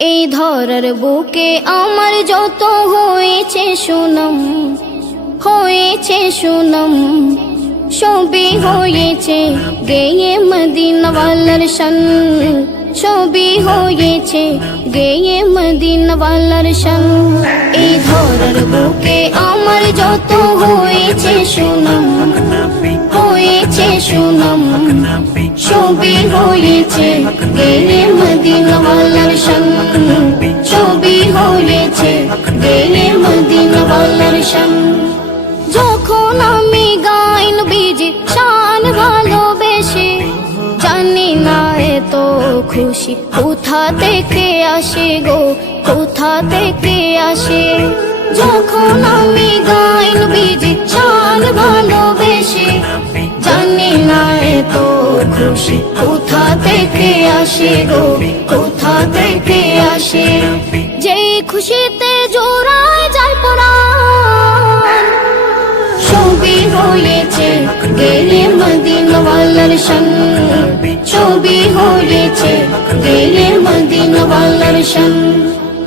এই ধরার বুকে আমার যত হয়েছে সুনাম সবই হয়েছে গেয়ে মদিনাওয়ালার শান, সবই হয়েছে গেয়ে মদিনাওয়ালার শান। এই ধরার বুকে আমার যত হয়েছে সুনাম সবই হয়েছে গেয়ে মদিনাওয়ালার শান, সবই হয়েছে গেয়ে মদিনাওয়ালার শান। যখন আমি গাই নবীজির শান ভালোবেসে, জানি না এত খুশি কোথা থেকে আসে গো, কোথা থেকে আসে। যখন আমি গাই নবীজির শান ভালোবেসে, জানি না এত খুশি কোথা থেকে আসে গো, কোথা থেকে আসে। যেই খুশিতে জোড়ায় যায় পরাণ, সবই হয়েছে গেয়ে মদিনাওয়ালার শান, সবই হয়েছে গেয়ে মদিনাওয়ালার শান।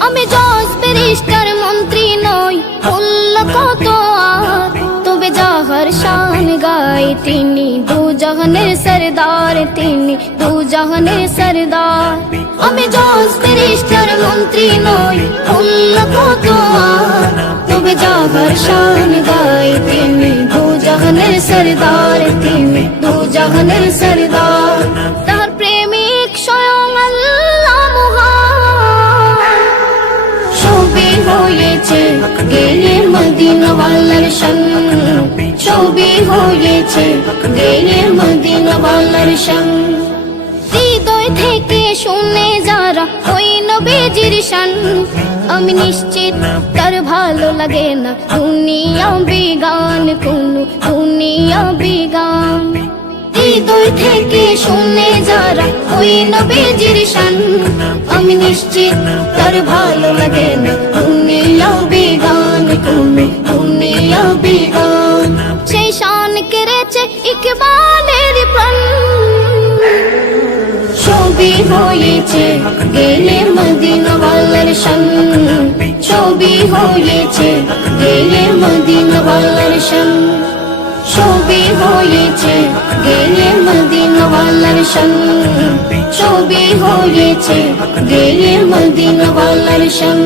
আমি জজ ব্যারিস্টার মন্ত্রী নই, বলল কত আর, তবে যাহার শান গাই তিনি দু জাহানের সরদার, তিনি দু জাহানের সরদার। আমি জজ ব্যারিস্টার মন্ত্রী নই, বলল কত আর, তবে যাহার শান গাই তিনি দু জাহানের সরদার, তিনি দু জাহানের সরদার। তার প্রেমিক স্বয়ং আল্লাহ মহান, সবই হয়েছে গেয়ে মদিনাওয়ালার শান, সবই হয়েছে গেয়ে মদিনাওয়ালার শান। হৃদয় থেকে শুনে যারা ওই নবীজির শান, আমি নিশ্চিত তার ভালো লাগে না দুনিয়া বিগান, কোন দুনিয়া বিগান। হৃদয় থেকে শুনে যারা ওই নবীজির শান, আমি নিশ্চিত তার ভালো লাগে না দুনিয়া বিগান, কোন দুনিয়া বিগান। সেই শান কেড়েছে ইকবালের প্রাণ, সবই হয়েছে গেয়ে মদিনাওয়ালার শান, সবই হয়েছে গেয়ে মদিনাওয়ালার শান, সবই হয়েছে গেয়ে মদিনাওয়ালার শান, সবই হয়েছে গেয়ে মদিনাওয়ালার শান।